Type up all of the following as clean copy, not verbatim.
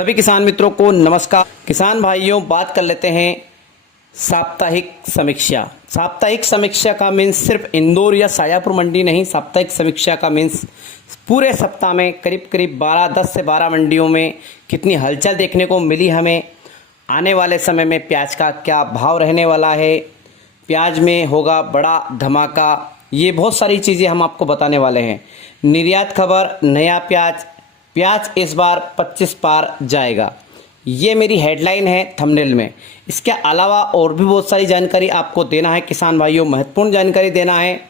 सभी किसान मित्रों को नमस्कार। किसान भाइयों, बात कर लेते हैं साप्ताहिक समीक्षा। साप्ताहिक समीक्षा का मीन्स सिर्फ इंदौर या शाजापुर मंडी नहीं, साप्ताहिक समीक्षा का मीन्स पूरे सप्ताह में करीब करीब 10 से 12 मंडियों में कितनी हलचल देखने को मिली हमें, आने वाले समय में प्याज का क्या भाव रहने वाला है, प्याज में होगा बड़ा धमाका, ये बहुत सारी चीज़ें हम आपको बताने वाले हैं। निर्यात खबर, नया प्याज, प्याज इस बार 25 पार जाएगा, ये मेरी हेडलाइन है थंबनेल में। इसके अलावा और भी बहुत सारी जानकारी आपको देना है किसान भाइयों, महत्वपूर्ण जानकारी देना है।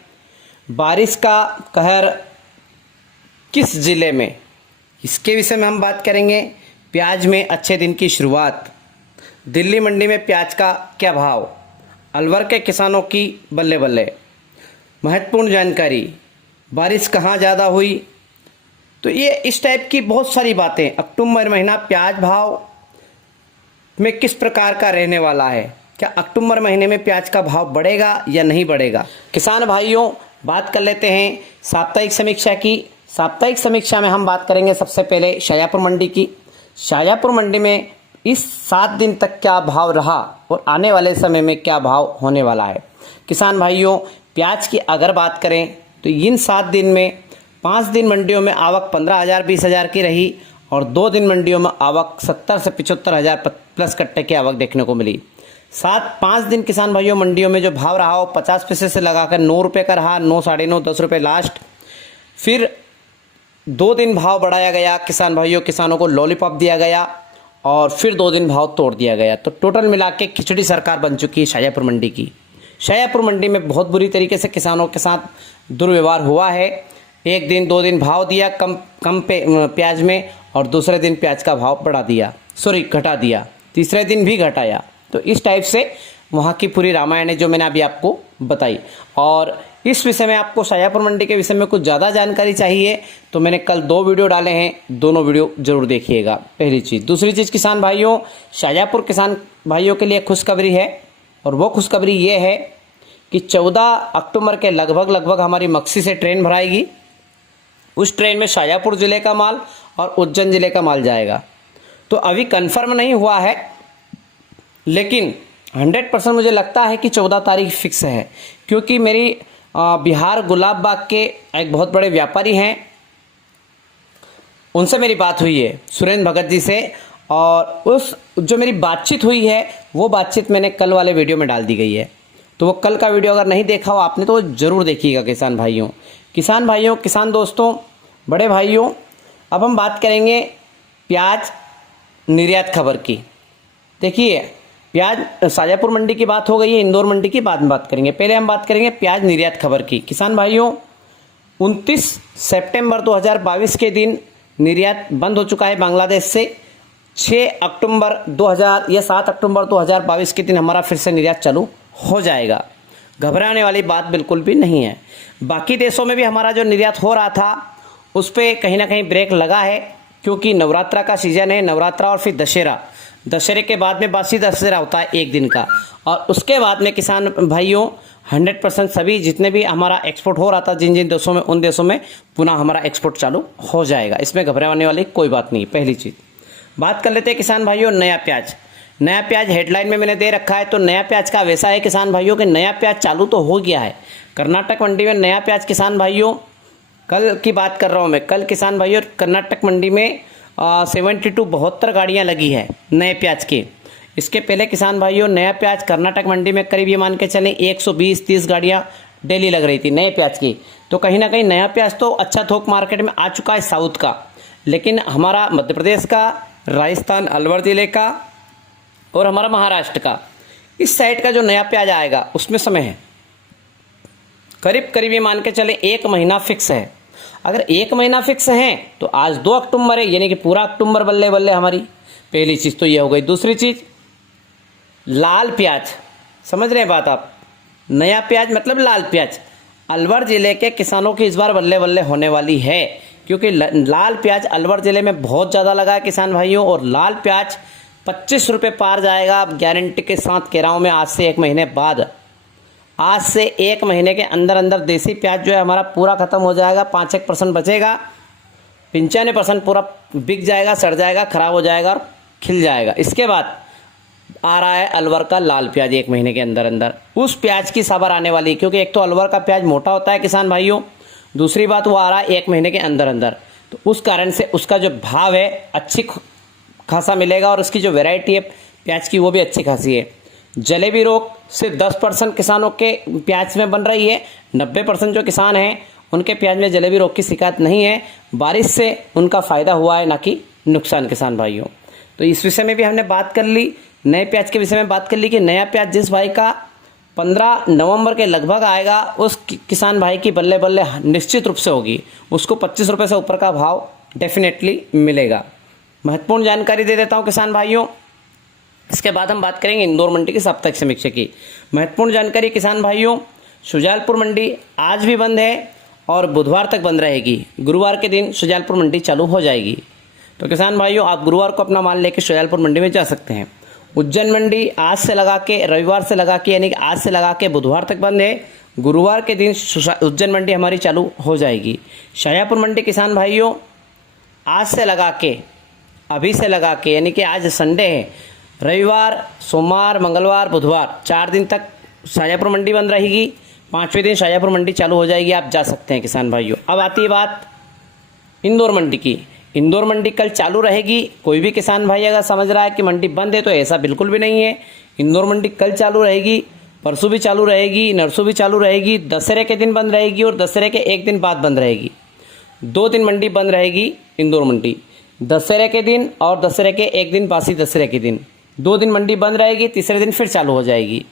बारिश का कहर किस ज़िले में, इसके विषय में हम बात करेंगे। प्याज में अच्छे दिन की शुरुआत, दिल्ली मंडी में प्याज का क्या भाव, अलवर के किसानों की बल्ले बल्ले, महत्वपूर्ण जानकारी, बारिश कहाँ ज़्यादा हुई, तो ये इस टाइप की बहुत सारी बातें। अक्टूबर महीना प्याज भाव में किस प्रकार का रहने वाला है, क्या अक्टूबर महीने में प्याज का भाव बढ़ेगा या नहीं बढ़ेगा। किसान भाइयों, बात कर लेते हैं साप्ताहिक समीक्षा की। साप्ताहिक समीक्षा में हम बात करेंगे सबसे पहले शाजापुर मंडी की। शाजापुर मंडी में इस 7 दिन तक क्या भाव रहा और आने वाले समय में क्या भाव होने वाला है। किसान भाइयों, प्याज की अगर बात करें तो इन 7 दिन में 5 दिन मंडियों में आवक 15,000 20,000 की रही और 2 दिन मंडियों में आवक 70 से 75,000 प्लस कट्टे की आवक देखने को मिली। 5 दिन किसान भाइयों मंडियों में जो भाव रहा वो 50 पैसे से लगाकर 9 रुपये का रहा, 9, 9.5, 10 रुपये लास्ट। फिर 2 दिन भाव बढ़ाया गया किसान भाइयों, किसानों को लॉलीपॉप दिया गया और फिर 2 दिन भाव तोड़ दिया गया। तो टोटल मिला के खिचड़ी सरकार बन चुकी है शाजापुर मंडी की। शाजापुर मंडी में बहुत बुरी तरीके से किसानों के साथ दुर्व्यवहार हुआ है। 1 दिन 2 दिन भाव दिया कम पे प्याज में और दूसरे दिन प्याज का भाव बढ़ा दिया, घटा दिया, तीसरे दिन भी घटाया। तो इस टाइप से वहाँ की पूरी रामायण है जो मैंने अभी आपको बताई। और इस विषय में आपको शाजापुर मंडी के विषय में कुछ ज़्यादा जानकारी चाहिए तो मैंने कल 2 वीडियो डाले हैं, दोनों वीडियो ज़रूर देखिएगा। पहली चीज़। दूसरी चीज़, किसान भाइयों, शाजापुर किसान भाइयों के लिए खुशखबरी है और वो खुशखबरी ये है कि 14 अक्टूबर के लगभग हमारी मक्सी से ट्रेन भराएगी। उस ट्रेन में शाजापुर ज़िले का माल और उज्जैन ज़िले का माल जाएगा। तो अभी कंफर्म नहीं हुआ है लेकिन 100% मुझे लगता है कि 14 तारीख फिक्स है, क्योंकि मेरी बिहार गुलाब बाग के एक बहुत बड़े व्यापारी हैं, उनसे मेरी बात हुई है, सुरेंद्र भगत जी से, और उस जो मेरी बातचीत हुई है वो बातचीत मैंने कल वाले वीडियो में डाल दी गई है। तो वो कल का वीडियो अगर नहीं देखा हो आपने तो ज़रूर देखिएगा किसान भाइयों। किसान दोस्तों, बड़े भाइयों, अब हम बात करेंगे प्याज निर्यात खबर की। देखिए, प्याज शाजापुर मंडी की बात हो गई है, इंदौर मंडी की बाद में बात करेंगे। पहले हम बात करेंगे प्याज निर्यात खबर की। किसान भाइयों, 29 सितंबर 2022 के दिन निर्यात बंद हो चुका है बांग्लादेश से। 6 अक्टूबर 2000 या 7 अक्टूबर 2022 के दिन हमारा फिर से निर्यात चालू हो जाएगा। घबराने वाली बात बिल्कुल भी नहीं है। बाकी देशों में भी हमारा जो निर्यात हो रहा था उस पर कहीं ना कहीं ब्रेक लगा है, क्योंकि नवरात्रा का सीज़न है। नवरात्रा और फिर दशहरे के बाद में बासी दशहरा होता है 1 दिन का, और उसके बाद में किसान भाइयों 100% सभी जितने भी हमारा एक्सपोर्ट हो रहा था जिन देशों में, उन देशों में पुनः हमारा एक्सपोर्ट चालू हो जाएगा। इसमें घबराने वाली कोई बात नहीं। पहली चीज़। बात कर लेते हैं किसान भाइयों नया प्याज। नया प्याज हेडलाइन में मैंने दे रखा है। तो नया प्याज का वैसा है किसान भाइयों कि नया प्याज चालू तो हो गया है कर्नाटक मंडी में। नया प्याज किसान भाइयों, कल की बात कर रहा हूँ मैं, कल किसान भाइयों कर्नाटक मंडी में 72 गाड़ियाँ लगी है नए प्याज की। इसके पहले किसान भाइयों नया प्याज कर्नाटक मंडी में करीब ये मान के चलें 120-130 गाड़ियाँ डेली लग रही थी नए प्याज की। तो कहीं ना कहीं नया प्याज तो अच्छा थोक मार्केट में आ चुका है साउथ का, लेकिन हमारा मध्य प्रदेश का, राजस्थान अलवर ज़िले का और हमारा महाराष्ट्र का, इस साइड का जो नया प्याज आएगा उसमें समय है करीब ये मान के चले 1 महीना फिक्स है। अगर 1 महीना फिक्स है तो आज 2 अक्टूबर है, यानी कि पूरा अक्टूबर बल्ले बल्ले हमारी। पहली चीज़ तो ये हो गई। दूसरी चीज़, लाल प्याज, समझ रहे हैं बात आप। नया प्याज मतलब लाल प्याज। अलवर ज़िले के किसानों की इस बार बल्ले बल्ले होने वाली है, क्योंकि लाल प्याज अलवर ज़िले में बहुत ज़्यादा लगा है किसान भाइयों। और लाल प्याज 25 रुपये पार जाएगा, आप गारंटी के साथ कह रहा हूँ मैं। आज से 1 महीने बाद, आज से 1 महीने के अंदर अंदर देसी प्याज जो है हमारा पूरा ख़त्म हो जाएगा, 5-1% बचेगा 95% पूरा बिक जाएगा, सड़ जाएगा, खराब हो जाएगा और खिल जाएगा। इसके बाद आ रहा है अलवर का लाल प्याज 1 महीने के अंदर अंदर। उस प्याज की सबर आने वाली, क्योंकि एक तो अलवर का प्याज मोटा होता है किसान भाइयों, दूसरी बात वो आ रहा है 1 महीने के अंदर अंदर, तो उस कारण से उसका जो भाव है अच्छी खासा मिलेगा और उसकी जो वैरायटी है प्याज की वो भी अच्छी खासी है। जलेबी रोग सिर्फ 10% किसानों के प्याज में बन रही है, 90% जो किसान हैं उनके प्याज में जलेबी रोग की शिकायत नहीं है। बारिश से उनका फ़ायदा हुआ है, ना कि नुकसान किसान भाइयों। तो इस विषय में भी हमने बात कर ली, नए प्याज के विषय में बात कर ली कि नया प्याज जिस भाई का 15 नवंबर के लगभग आएगा उस किसान भाई की बल्ले बल्ले निश्चित रूप से होगी, उसको 25 रुपये से ऊपर का भाव डेफिनेटली मिलेगा। महत्वपूर्ण जानकारी दे देता हूँ किसान भाइयों। इसके बाद हम बात करेंगे इंदौर मंडी की साप्ताहिक समीक्षा की। महत्वपूर्ण जानकारी किसान भाइयों, शुजालपुर मंडी आज भी बंद है और बुधवार तक बंद रहेगी। गुरुवार के दिन शुजालपुर मंडी चालू हो जाएगी। तो किसान भाइयों आप गुरुवार को अपना माल लेकर शुजालपुर मंडी में जा सकते हैं। उज्जैन मंडी आज से लगा के रविवार से लगा के यानी कि आज से लगा के बुधवार तक बंद है। गुरुवार के दिन उज्जैन मंडी हमारी चालू हो जाएगी। शाजापुर मंडी किसान भाइयों आज से लगा के अभी से लगा के यानी कि आज संडे है, रविवार सोमवार मंगलवार बुधवार 4 दिन तक शाजापुर मंडी बंद रहेगी। 5वें दिन शाजापुर मंडी चालू हो जाएगी, आप जा सकते हैं किसान भाइयों। अब आती है बात इंदौर मंडी की। इंदौर मंडी कल चालू रहेगी। कोई भी किसान भाई अगर समझ रहा है कि मंडी बंद है तो ऐसा बिल्कुल भी नहीं है। इंदौर मंडी कल चालू रहेगी, परसों भी चालू रहेगी, नरसों भी चालू रहेगी। दशहरे के दिन बंद रहेगी और दशहरे के 1 दिन बाद बंद रहेगी। 2 दिन मंडी बंद रहेगी इंदौर मंडी, दशहरे के दिन और दशहरे के 1 दिन बासी दशहरे के दिन। 2 दिन मंडी बंद रहेगी, तीसरे दिन फिर चालू हो जाएगी।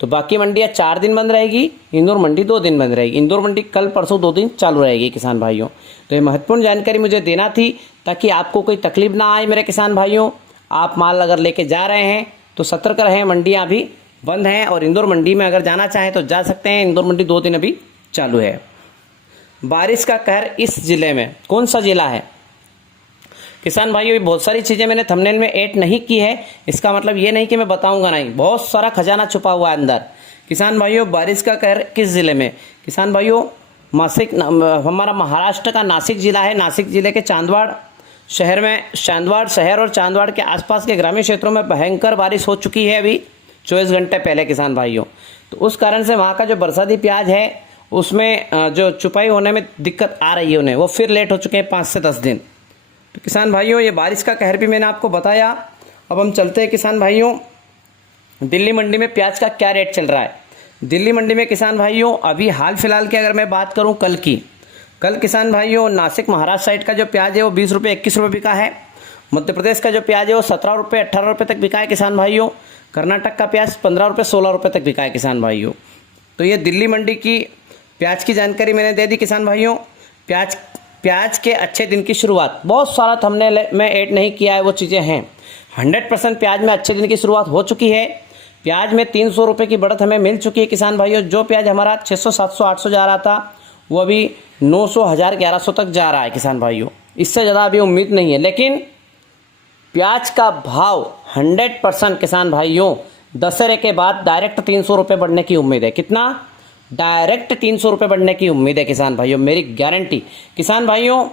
तो बाकी मंडियाँ 4 दिन बंद रहेगी, इंदौर मंडी 2 दिन बंद रहेगी। इंदौर मंडी कल परसों 2 दिन चालू रहेगी किसान भाइयों। तो ये महत्वपूर्ण जानकारी मुझे देना थी ताकि आपको कोई तकलीफ ना आए मेरे किसान भाइयों। आप माल अगर लेके जा रहे हैं तो सतर्क रहें, मंडियाँ अभी बंद हैं और इंदौर मंडी में अगर जाना चाहें तो जा सकते हैं। इंदौर मंडी 2 दिन अभी चालू है। बारिश का कहर इस जिले में, कौन सा जिला है किसान भाइयों? ये बहुत सारी चीज़ें मैंने थंबनेल में ऐड नहीं की है, इसका मतलब ये नहीं कि मैं बताऊंगा नहीं, बहुत सारा खजाना छुपा हुआ है अंदर। किसान भाइयों बारिश का कहर किस ज़िले में? किसान भाइयों हमारा महाराष्ट्र का नासिक जिला है। नासिक जिले के चांदवाड़ शहर में, चांदवाड़ शहर और चांदवाड़ के आसपास के ग्रामीण क्षेत्रों में भयंकर बारिश हो चुकी है अभी 24 घंटे पहले किसान भाइयों। तो उस कारण से वहाँ का जो बरसाती प्याज है उसमें जो छुपाई होने में दिक्कत आ रही है उन्हें, वो फिर लेट हो चुके हैं 5 से 10 दिन। तो किसान भाइयों ये बारिश का कहर भी मैंने आपको बताया। अब हम चलते हैं किसान भाइयों, दिल्ली मंडी में प्याज का क्या रेट चल रहा है। दिल्ली मंडी में किसान भाइयों अभी हाल फिलहाल की अगर मैं बात करूं कल किसान भाइयों नासिक महाराष्ट्र साइड का जो प्याज है वो 20 रुपये 21 रुपये बिका है। मध्य प्रदेश का जो प्याज है वो 17 रुपये 18 रुपये तक बिका है किसान भाइयों। कर्नाटक का प्याज 15 रुपये 16 रुपये तक बिका है किसान भाइयों। तो ये दिल्ली मंडी की प्याज की जानकारी मैंने दे दी किसान भाइयों। प्याज के अच्छे दिन की शुरुआत, बहुत सारा थंबनेल में ऐड नहीं किया है, वो चीज़ें हैं। 100% प्याज में अच्छे दिन की शुरुआत हो चुकी है। प्याज में 300 रुपये की बढ़त हमें मिल चुकी है किसान भाइयों। जो प्याज हमारा 600 700 800 जा रहा था वो अभी 900 1000 1100 तक जा रहा है किसान भाइयों। इससे ज़्यादा अभी उम्मीद नहीं है, लेकिन प्याज का भाव 100% किसान भाइयों दशहरे के बाद डायरेक्ट 300 रुपये बढ़ने की उम्मीद है। कितना? डायरेक्ट 300 रुपये बढ़ने की उम्मीद है किसान भाइयों, मेरी गारंटी। किसान भाइयों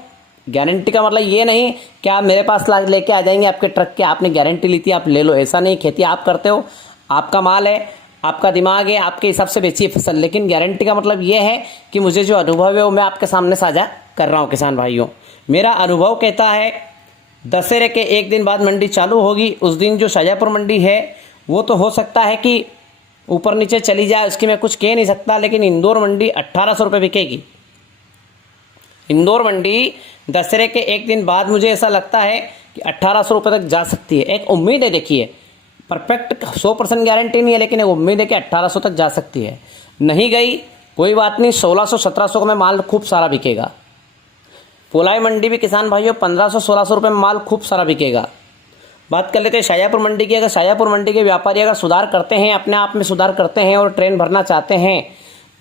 गारंटी का मतलब ये नहीं कि आप मेरे पास लेके आ जाएंगे आपके ट्रक के, आपने गारंटी ली थी आप ले लो, ऐसा नहीं। खेती आप करते हो, आपका माल है, आपका दिमाग है, आपके हिसाब से बेचिए फसल। लेकिन गारंटी का मतलब ये है कि मुझे जो अनुभव है वो मैं आपके सामने साझा कर रहा हूँ किसान भाइयों। मेरा अनुभव कहता है दशहरे के 1 दिन बाद मंडी चालू होगी। उस दिन जो शाजापुर मंडी है वो तो हो सकता है कि ऊपर नीचे चली जाए, उसकी मैं कुछ कह नहीं सकता, लेकिन इंदौर मंडी 1800 रुपये बिकेगी। इंदौर मंडी दशहरे के 1 दिन बाद मुझे ऐसा लगता है कि 1800 रुपये तक जा सकती है। एक उम्मीद है, देखिए परफेक्ट 100% गारंटी नहीं है, लेकिन एक उम्मीद है कि 1800 तक जा सकती है। नहीं गई कोई बात नहीं, 1600 1700 में माल खूब सारा बिकेगा। पोलाई मंडी भी किसान भाइयों 1500 1600 रुपये में माल खूब सारा बिकेगा। बात कर लेते हैं शाजापुर मंडी की। अगर शाजापुर मंडी के व्यापारी अगर सुधार करते हैं, अपने आप में सुधार करते हैं और ट्रेन भरना चाहते हैं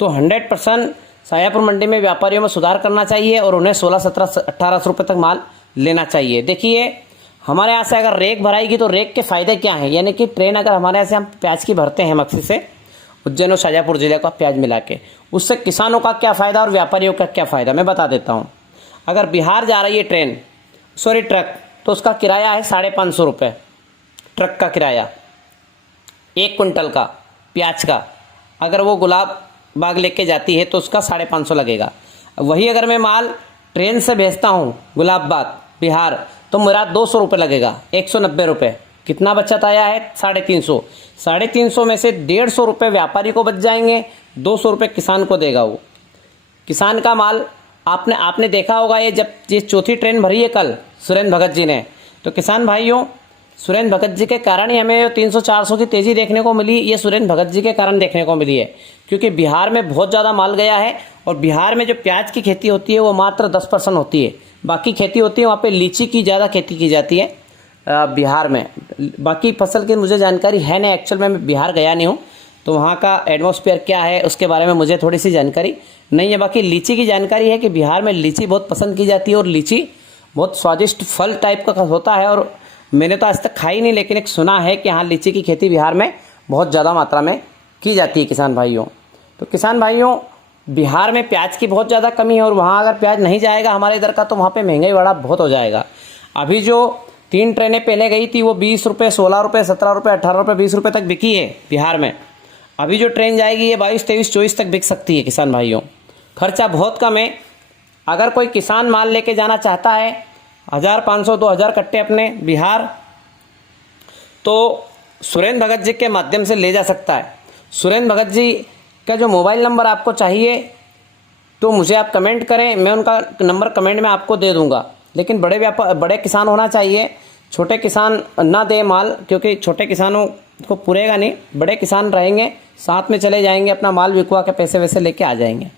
तो 100% शाजापुर मंडी में व्यापारियों में सुधार करना चाहिए और उन्हें 16 17 1800 रुपये तक माल लेना चाहिए। देखिए हमारे यहाँ से अगर रेक भराएगी तो रेक के फ़ायदे क्या हैं, यानी कि ट्रेन अगर हमारे यहाँ से हम प्याज की भरते हैं मक्सी से उज्जैन और शाजापुर जिले का प्याज मिला के, उससे किसानों का क्या फ़ायदा और व्यापारियों का क्या फ़ायदा मैं बता देता हूँ। अगर बिहार जा रही है ट्रेन, सॉरी ट्रक, तो उसका किराया है 550 रुपये, ट्रक का किराया 1 कुंटल का प्याज का। अगर वो गुलाब बाग लेके जाती है तो उसका 550 लगेगा। वही अगर मैं माल ट्रेन से भेजता हूँ गुलाब बाग बिहार, तो मेरा 200 रुपये लगेगा, 190 रुपये। कितना बचत आया है? 350। 350 में से 150 रुपये व्यापारी को बच जाएंगे, 200 रुपये किसान को देगा वो। किसान का माल आपने देखा होगा, ये जब ये चौथी ट्रेन भरी है कल सुरेंद्र भगत जी ने, तो किसान भाइयों सुरेंद्र भगत जी के कारण ही हमें 300-400 की तेज़ी देखने को मिली। ये सुरेंद्र भगत जी के कारण देखने को मिली है, क्योंकि बिहार में बहुत ज़्यादा माल गया है। और बिहार में जो प्याज की खेती होती है वो मात्र 10% होती है, बाकी खेती होती है वहाँ पे लीची की ज़्यादा खेती की जाती है बिहार में। बाकी फसल की मुझे जानकारी है नहीं, एक्चुअल में मैं बिहार गया नहीं हूँ, तो वहाँ का एटमॉस्फेयर क्या है उसके बारे में मुझे थोड़ी सी जानकारी नहीं है। बाकी लीची की जानकारी है कि बिहार में लीची बहुत पसंद की जाती है और लीची बहुत स्वादिष्ट फल टाइप का होता है। और मैंने तो आज तक खाई नहीं, लेकिन एक सुना है कि हाँ लीची की खेती बिहार में बहुत ज़्यादा मात्रा में की जाती है किसान भाइयों। तो किसान भाइयों बिहार में प्याज की बहुत ज़्यादा कमी है, और वहाँ अगर प्याज नहीं जाएगा हमारे इधर का तो वहाँ पे महंगाई बड़ा बहुत हो जाएगा। अभी जो 3 ट्रेनें पहले गई थी वो 20 रुपये, 16 रुपये, 17 रुपये, 18 रुपये, 20 रुपये तक बिकी है बिहार में। अभी जो ट्रेन जाएगी ये 22, 23, 24 तक बिक सकती है किसान भाइयों। खर्चा बहुत कम है। अगर कोई किसान माल लेके जाना चाहता है 1500, 2000 कट्टे अपने बिहार, तो सुरेंद्र भगत जी के माध्यम से ले जा सकता है। सुरेंद्र भगत जी का जो मोबाइल नंबर आपको चाहिए तो मुझे आप कमेंट करें, मैं उनका नंबर कमेंट में आपको दे दूंगा। लेकिन बड़े किसान होना चाहिए, छोटे किसान ना दे माल, क्योंकि छोटे किसानों को पूरेगा नहीं। बड़े किसान रहेंगे, साथ में चले जाएंगे, अपना माल बिकवा के पैसे वैसे लेके आ जाएंगे।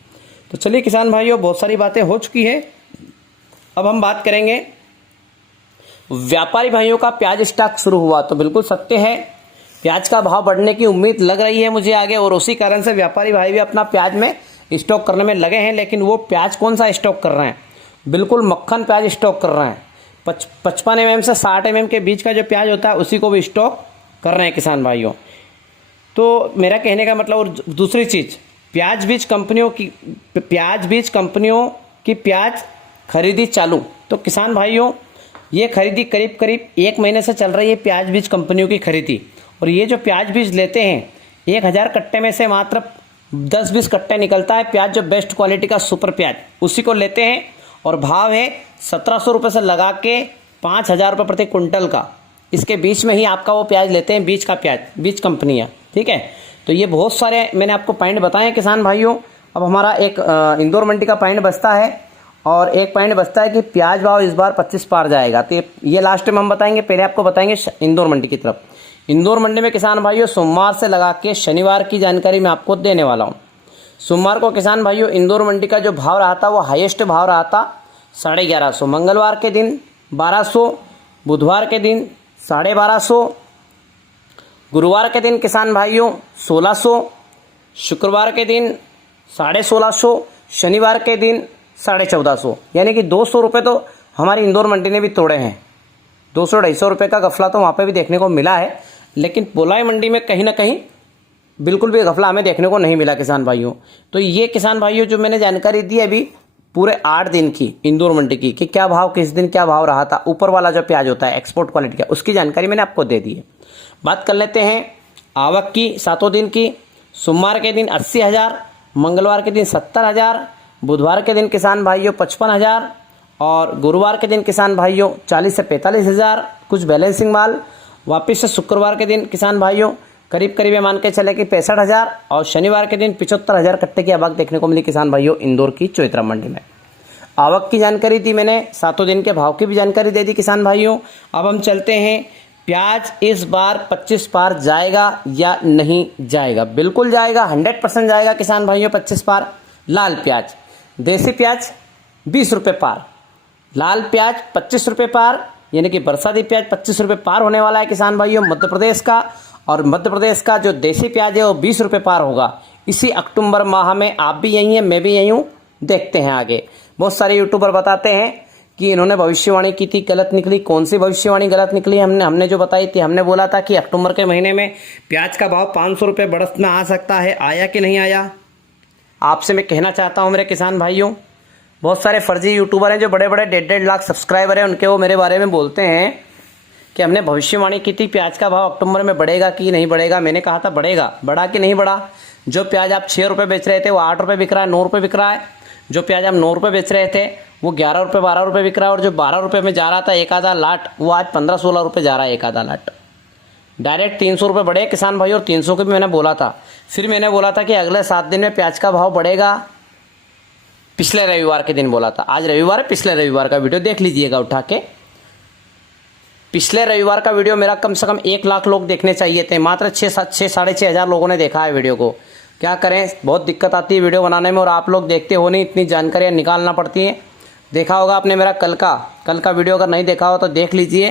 तो चलिए किसान भाइयों, बहुत सारी बातें हो चुकी है। अब हम बात करेंगे व्यापारी भाइयों का। प्याज स्टॉक शुरू हुआ तो बिल्कुल सत्य है, प्याज का भाव बढ़ने की उम्मीद लग रही है मुझे आगे, और उसी कारण से व्यापारी भाई भी अपना प्याज में स्टॉक करने में लगे हैं। लेकिन वो प्याज कौन सा स्टॉक कर रहे हैं? बिल्कुल मक्खन प्याज स्टॉक कर रहे हैं। 55 mm से 60 mm के बीच का जो प्याज होता है उसी को भी स्टॉक कर रहे हैं किसान भाइयों। तो मेरा कहने का मतलब, और दूसरी चीज़, प्याज बीज कंपनियों की प्याज खरीदी चालू। तो किसान भाइयों ये खरीदी करीब करीब 1 महीने से चल रही है, प्याज बीज कंपनियों की खरीदी। और ये जो प्याज बीज लेते हैं 1000 कट्टे में से मात्र 10-20 कट्टे निकलता है प्याज, जो बेस्ट क्वालिटी का सुपर प्याज, उसी को लेते हैं। और भाव है 1700 रुपये से लगा के 5000 रुपये प्रति कुंटल का। इसके बीच में ही आपका वो प्याज लेते हैं, बीज का प्याज, बीज कंपनियाँ, ठीक है। तो ये बहुत सारे मैंने आपको पॉइंट बताए हैं किसान भाइयों। अब हमारा एक इंदौर मंडी का पॉइंट बचता है, और एक पॉइंट बचता है कि प्याज भाव इस बार 25 पार जाएगा। तो ये लास्ट में हम बताएंगे, पहले आपको बताएंगे इंदौर मंडी की तरफ। इंदौर मंडी में किसान भाइयों सोमवार से लगा के शनिवार की जानकारी मैं आपको देने वाला हूँ। सोमवार को किसान भाइयों इंदौर मंडी का जो भाव रहा था वो हाईएस्ट भाव रहा था 1150। मंगलवार के दिन 1200, बुधवार के दिन 1250, गुरुवार के दिन किसान भाइयों 1600, शुक्रवार के दिन 1650, शनिवार के दिन 1450, यानी कि 200 रुपये तो हमारी इंदौर मंडी ने भी तोड़े हैं। 200-250 रुपये का गफला तो वहाँ पे भी देखने को मिला है, लेकिन पोलाई मंडी में कहीं ना कहीं बिल्कुल भी गफला हमें देखने को नहीं मिला किसान भाइयों। तो ये किसान भाइयों जो मैंने जानकारी दी अभी पूरे 8 दिन की इंदौर मंडी की, कि क्या भाव किस दिन क्या भाव रहा था, ऊपर वाला जो प्याज होता है एक्सपोर्ट क्वालिटी का, उसकी जानकारी मैंने आपको दे दी है। बात कर लेते हैं आवक की 7 दिन की। सोमवार के दिन 80,000, मंगलवार के दिन 70,000, बुधवार के दिन किसान भाइयों 55,000, और गुरुवार के दिन किसान भाइयों 40 से 45,000 कुछ बैलेंसिंग माल। वापस से शुक्रवार के दिन किसान भाइयों करीब करीब मान के चले कि 65,000, और शनिवार के दिन 75,000 कट्टे की आवक देखने को मिली किसान भाइयों इंदौर की चौतरा मंडी में। आवक की जानकारी दी मैंने, 7 दिन के भाव की भी जानकारी दे दी किसान भाइयों। अब हम चलते हैं प्याज इस बार 25 पार जाएगा या नहीं जाएगा? बिल्कुल जाएगा, 100% जाएगा किसान भाइयों 25 पार। लाल प्याज, देसी प्याज 20 रुपये पार, लाल प्याज 25 रुपये पार, यानी कि बरसाती प्याज 25 रुपये पार होने वाला है किसान भाइयों मध्य प्रदेश का। और मध्य प्रदेश का जो देसी प्याज है वो 20 रुपये पार होगा इसी अक्टूबर माह में। आप भी यहीं हैं, मैं भी यहीं हूँ, देखते हैं आगे। बहुत सारे यूट्यूबर बताते हैं कि इन्होंने भविष्यवाणी की थी, गलत निकली। कौन सी भविष्यवाणी गलत निकली? हमने जो बताई थी, हमने बोला था कि अक्टूबर के महीने में प्याज का भाव 500 रुपये बढ़ना आ सकता है। आया कि नहीं आया? आपसे मैं कहना चाहता हूँ मेरे किसान भाइयों, बहुत सारे फर्जी यूट्यूबर हैं जो बड़े बड़े 1.5 लाख सब्सक्राइबर हैं, उनके वो मेरे बारे में बोलते हैं कि हमने भविष्यवाणी की थी प्याज का भाव अक्टूबर में बढ़ेगा कि नहीं बढ़ेगा। मैंने कहा था बढ़ेगा, बढ़ा कि नहीं बढ़ा। जो प्याज आप 6 रुपये बेच रहे थे वो 8 रुपये बिक रहा है, 9 रुपये बिक रहा है। जो प्याज आप 9 रुपये बेच रहे थे वो 11 रुपये 12 रुपये बिक रहा है, और जो 12 रुपये में जा रहा था एक आधा लाट वो आज 15-16 रुपये जा रहा है एक आधा लाट। डायरेक्ट 300 रुपये बढ़े किसान भाई, और 300 के भी मैंने बोला था। फिर मैंने बोला था कि अगले 7 दिन में प्याज का भाव बढ़ेगा, पिछले रविवार के दिन बोला था। आज रविवार है, पिछले रविवार का वीडियो देख लीजिएगा उठा के। पिछले रविवार का वीडियो मेरा कम से कम 1 लाख लोग देखने चाहिए थे, मात्र 6-6.5 हज़ार लोगों ने देखा है वीडियो को। क्या करें, बहुत दिक्कत आती है वीडियो बनाने में, और आप लोग देखते हो नहीं, इतनी जानकारियाँ निकालना पड़ती हैं। देखा होगा आपने मेरा कल का वीडियो, अगर नहीं देखा हो तो देख लीजिए,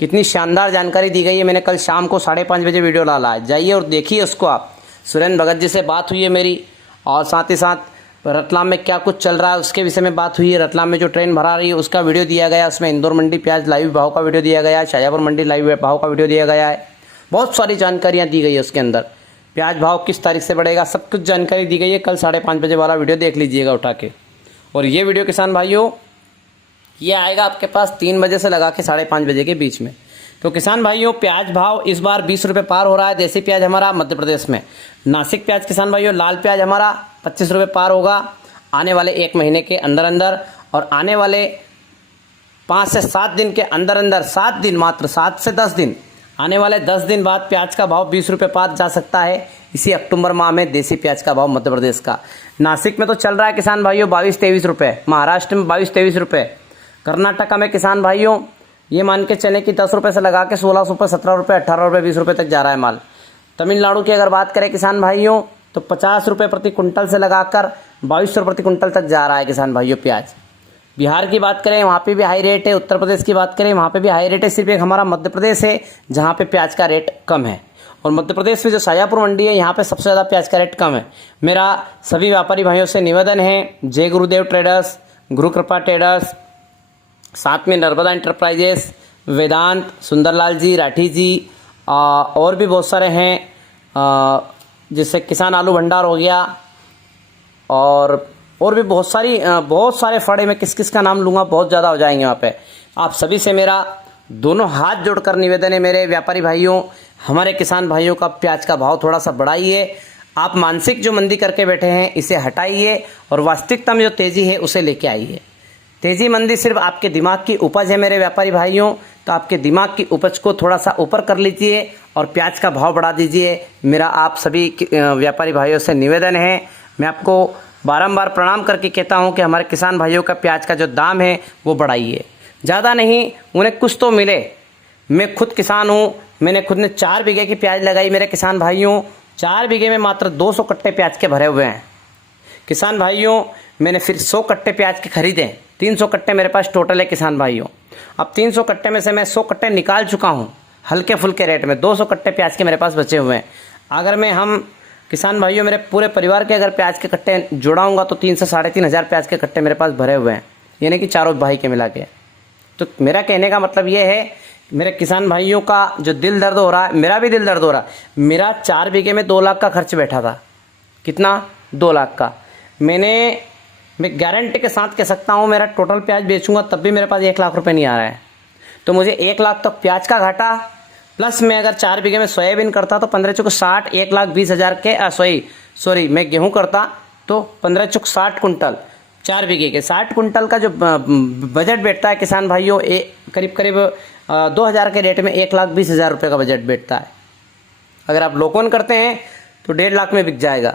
कितनी शानदार जानकारी दी गई है। मैंने कल शाम को 5:30 बजे वीडियो डाला है, जाइए और देखिए उसको आप। सुरेंद्र भगत जी से बात हुई है मेरी, और साथ ही साथ रतलाम में क्या कुछ चल रहा है उसके विषय में बात हुई है। रतलाम में जो ट्रेन भरा रही है उसका वीडियो दिया गया, उसमें इंदौर मंडी प्याज लाइव भाव का वीडियो दिया गया है, शाजापुर मंडी लाइव भाव का वीडियो दिया गया है। बहुत सारी जानकारियाँ दी गई है उसके अंदर। प्याज भाव किस तारीख से बढ़ेगा, सब कुछ जानकारी दी गई है। कल 5:30 बजे वाला वीडियो देख लीजिएगा उठा के। और ये वीडियो किसान भाइयों ये आएगा आपके पास 3 बजे से लगा के 5:30 बजे के बीच में। तो किसान भाइयों प्याज भाव इस बार 20 रुपये पार हो रहा है। देसी प्याज हमारा मध्य प्रदेश में, नासिक प्याज किसान भाइयों लाल प्याज हमारा 25 रुपये पार होगा आने वाले 1 महीने के अंदर अंदर, और आने वाले 5 से 7 दिन के अंदर अंदर, 7 दिन मात्र, 7 से 10 दिन, आने वाले 10 दिन बाद प्याज का भाव 20 रुपये पार जा सकता है। इसी अक्टूबर माह में देसी प्याज का भाव मध्य प्रदेश का, नासिक में तो चल रहा है किसान भाइयों 22-23 रुपये, महाराष्ट्र में 22-23 रुपये, कर्नाटका में किसान भाइयों ये मान के चले कि 10 रुपये से लगा के 16 रुपये, 17 रुपये, 18 रुपये, 20 रुपये तक जा रहा है माल। तमिलनाडु की अगर बात करें किसान भाइयों तो 50 रुपये प्रति कुंटल से लगाकर 2200 प्रति कुंटल तक जा रहा है किसान भाइयों प्याज। बिहार की बात करें वहाँ पे भी हाई रेट है, उत्तर प्रदेश की बात करें वहाँ पे भी हाई रेट है। सिर्फ एक हमारा मध्य प्रदेश है जहाँ पे प्याज का रेट कम है, और मध्य प्रदेश में जो शाजापुर मंडी है यहाँ पे सबसे ज़्यादा प्याज का रेट कम है। मेरा सभी व्यापारी भाइयों से निवेदन है, जय गुरुदेव ट्रेडर्स, गुरु कृपा ट्रेडर्स, साथ में नर्मदा इंटरप्राइजेस, वेदांत, सुंदरलाल जी, राठी जी, और भी बहुत सारे हैं, जैसे किसान आलू भंडार हो गया, और भी बहुत सारे फड़े में किस किस का नाम लूँगा बहुत ज़्यादा हो जाएंगे वहाँ पे। आप सभी से मेरा दोनों हाथ जोड़कर निवेदन है मेरे व्यापारी भाइयों, हमारे किसान भाइयों का प्याज का भाव थोड़ा सा बढ़ाइए। आप मानसिक जो मंदी करके बैठे हैं इसे हटाइए, और वास्तविकता में जो तेज़ी है उसे लेके आइए। तेज़ी मंदी सिर्फ आपके दिमाग की उपज है मेरे व्यापारी भाइयों, तो आपके दिमाग की उपज को थोड़ा सा ऊपर कर लीजिए और प्याज का भाव बढ़ा दीजिए। मेरा आप सभी व्यापारी भाइयों से निवेदन है। मैं आपको बारंबार प्रणाम करके कहता हूं कि हमारे किसान भाइयों का प्याज का जो दाम है वो बढ़ाइए, ज़्यादा नहीं, उन्हें कुछ तो मिले। मैं खुद किसान हूं, मैंने खुद ने 4 बीघे की प्याज लगाई मेरे किसान भाइयों, 4 बीघे में मात्र 200 कट्टे प्याज के भरे हुए हैं किसान भाइयों। मैंने फिर 100 कट्टे प्याज के खरीदे, 300 कट्टे मेरे पास टोटल है किसान भाइयों। अब 300 कट्टे में से मैं 100 कट्टे निकाल चुका हूँ हल्के फुल्के रेट में, 200 कट्टे प्याज के मेरे पास बचे हुए हैं। अगर मैं हम किसान भाइयों मेरे पूरे परिवार के अगर प्याज के कट्टे जुड़ाऊंगा तो 3 से 3.5 हज़ार प्याज के कट्टे मेरे पास भरे हुए हैं, यानी कि चारों भाई के मिला के। तो मेरा कहने का मतलब ये है, मेरे किसान भाइयों का जो दिल दर्द हो रहा है, मेरा भी दिल दर्द हो रहा है। मेरा 4 बीघे में 2 लाख का खर्च बैठा था, कितना, 2 लाख का। मैं गारंटी के साथ कह सकता हूँ मेरा टोटल प्याज बेचूंगा तब भी मेरे पास 1 लाख रुपए नहीं आ रहा है। तो मुझे 1 लाख तक प्याज का घाटा, प्लस मैं अगर 4 बीघे में सोयाबीन करता तो 15 चुक 60, 1,20,000 के मैं गेहूं करता तो 15 चुक 60 कुंटल, 4 बीघे के 60 कुंटल का जो बजट बैठता है किसान भाइयों, करीब करीब 2,000 के रेट में 1,20,000 रुपये का बजट बैठता है। अगर आप लोकन करते हैं तो 1.5 लाख में बिक जाएगा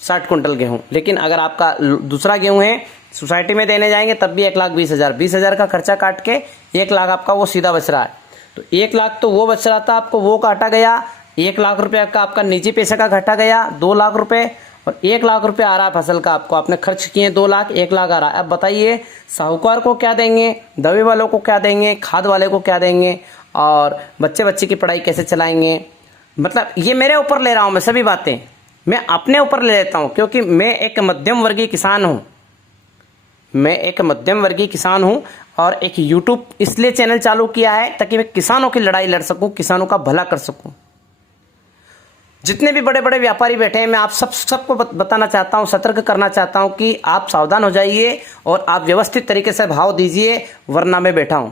60 कुंटल गेहूँ। लेकिन अगर आपका दूसरा गेहूँ है सोसाइटी में देने जाएंगे तब भी 1,20,000, 20,000 का खर्चा काट के 1 लाख आपका वो सीधा बच रहा है। तो 1 लाख तो वो बच रहा था, आपको वो काटा गया, 1 लाख रुपये का आपका निजी पैसे का घटा गया, 2 लाख रुपये, और 1 लाख रुपये आ रहा है फसल का आपको, आपने खर्च किए 2 लाख, 1 लाख आ रहा है। अब बताइए साहूकार को क्या देंगे, दवे वालों को क्या देंगे, खाद वाले को क्या देंगे, और बच्चे की पढ़ाई कैसे चलाएंगे। मतलब ये मेरे ऊपर ले रहा हूँ मैं, सभी बातें मैं अपने ऊपर ले लेता हूँ, क्योंकि मैं एक मध्यम वर्गीय किसान हूँ। मैं एक मध्यम वर्गीय किसान हूँ और एक यूट्यूब इसलिए चैनल चालू किया है ताकि मैं किसानों की लड़ाई लड़ सकूँ, किसानों का भला कर सकूँ। जितने भी बड़े बड़े व्यापारी बैठे हैं, मैं आप सबको बताना चाहता हूं, सतर्क करना चाहता हूं कि आप सावधान हो जाइए और आप व्यवस्थित तरीके से भाव दीजिए, वरना मैं बैठा हूं।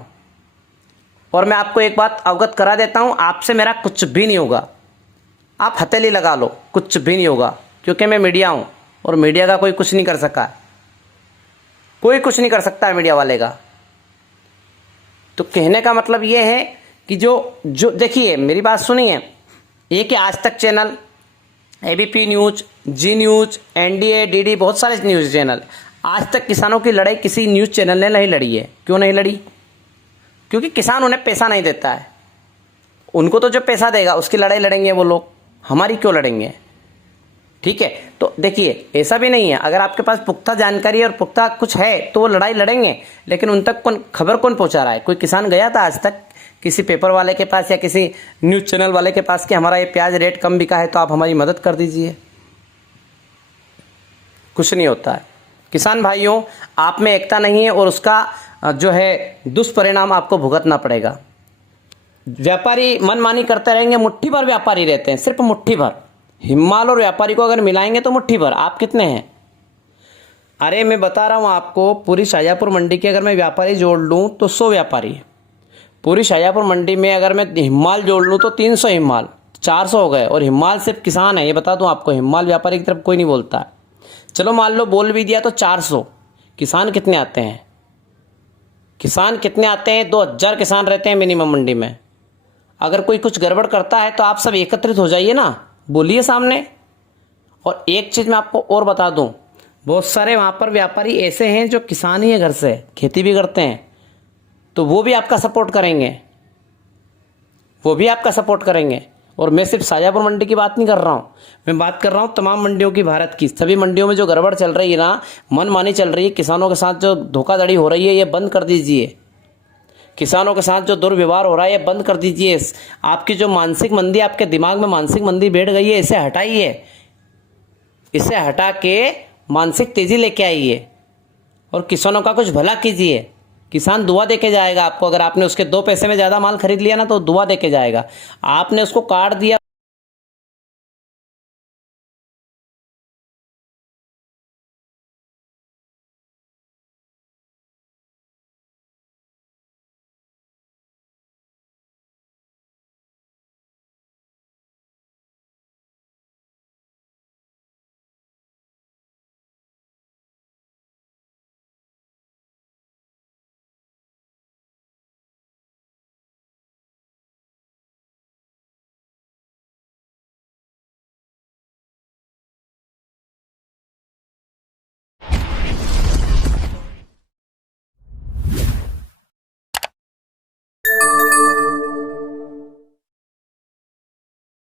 और मैं आपको एक बात अवगत करा देता हूं, आपसे मेरा कुछ भी नहीं होगा। आप हथेली लगा लो, कुछ भी नहीं होगा, क्योंकि मैं मीडिया हूं और मीडिया का कोई कुछ नहीं कर सका, कोई कुछ नहीं कर सकता है मीडिया वाले का। तो कहने का मतलब ये है कि जो देखिए, मेरी बात सुनिए, एक आज तक चैनल, एबीपी न्यूज, जी न्यूज, एनडीए, डीडी, बहुत सारे न्यूज चैनल, आज तक किसानों की लड़ाई किसी न्यूज चैनल ने नहीं लड़ी है। क्यों नहीं लड़ी? क्योंकि किसान उन्हें पैसा नहीं देता है। उनको तो जो पैसा देगा उसकी लड़ाई लड़ेंगे वो लोग, हमारी क्यों लड़ेंगे? ठीक है, तो देखिए, ऐसा भी नहीं है, अगर आपके पास पुख्ता जानकारी और पुख्ता कुछ है तो वो लड़ाई लड़ेंगे, लेकिन उन तक खबर कौन पहुंचा रहा है? कोई किसान गया था आज तक किसी पेपर वाले के पास या किसी न्यूज़ चैनल वाले के पास कि हमारा ये प्याज रेट कम बिका है तो आप हमारी मदद कर दीजिए? कुछ नहीं होता है। किसान भाइयों, आप में एकता नहीं है और उसका जो है दुष्परिणाम आपको भुगतना पड़ेगा। व्यापारी मनमानी करते रहेंगे, मुट्ठी भर व्यापारी रहते हैं, सिर्फ मुट्ठी भर। हिमाल और व्यापारी को अगर मिलाएंगे तो मुट्ठी भर। आप कितने हैं? अरे मैं बता रहा हूँ आपको, पूरी शाजापुर मंडी के अगर मैं व्यापारी जोड़ लूँ तो 100 व्यापारी। पूरी शाजापुर मंडी में अगर मैं हिमाल जोड़ लूँ तो 300 हिमाल, 400 हो गए। और हिमाल सिर्फ किसान है, ये बता दूँ आपको, हिमाल व्यापारी की तरफ कोई नहीं बोलता है। चलो मान लो बोल भी दिया तो 400। किसान कितने आते हैं? किसान कितने आते हैं? 2000 किसान रहते हैं मिनिमम मंडी में। अगर कोई कुछ गड़बड़ करता है तो आप सब एकत्रित हो जाइए ना, बोलिए सामने। और एक चीज़ मैं आपको और बता दूं, बहुत सारे वहाँ पर व्यापारी ऐसे हैं जो किसान ही है, घर से खेती भी करते हैं, तो वो भी आपका सपोर्ट करेंगे, वो भी आपका सपोर्ट करेंगे। और मैं सिर्फ शाजापुर मंडी की बात नहीं कर रहा हूँ, मैं बात कर रहा हूँ तमाम मंडियों की, भारत की सभी मंडियों में जो गड़बड़ चल रही है ना, मनमानी चल रही है, किसानों के साथ जो धोखाधड़ी हो रही है, ये बंद कर दीजिए। किसानों के साथ जो दुर्व्यवहार हो रहा है ये बंद कर दीजिए। आपकी जो मानसिक मंदी, आपके दिमाग में मानसिक मंदी बैठ गई है, इसे हटाइए। इसे हटा के मानसिक तेजी लेके आइए और किसानों का कुछ भला कीजिए। किसान दुआ देके जाएगा आपको। अगर आपने उसके 2 पैसे में ज़्यादा माल खरीद लिया ना तो दुआ देके जाएगा। आपने उसको काट दिया।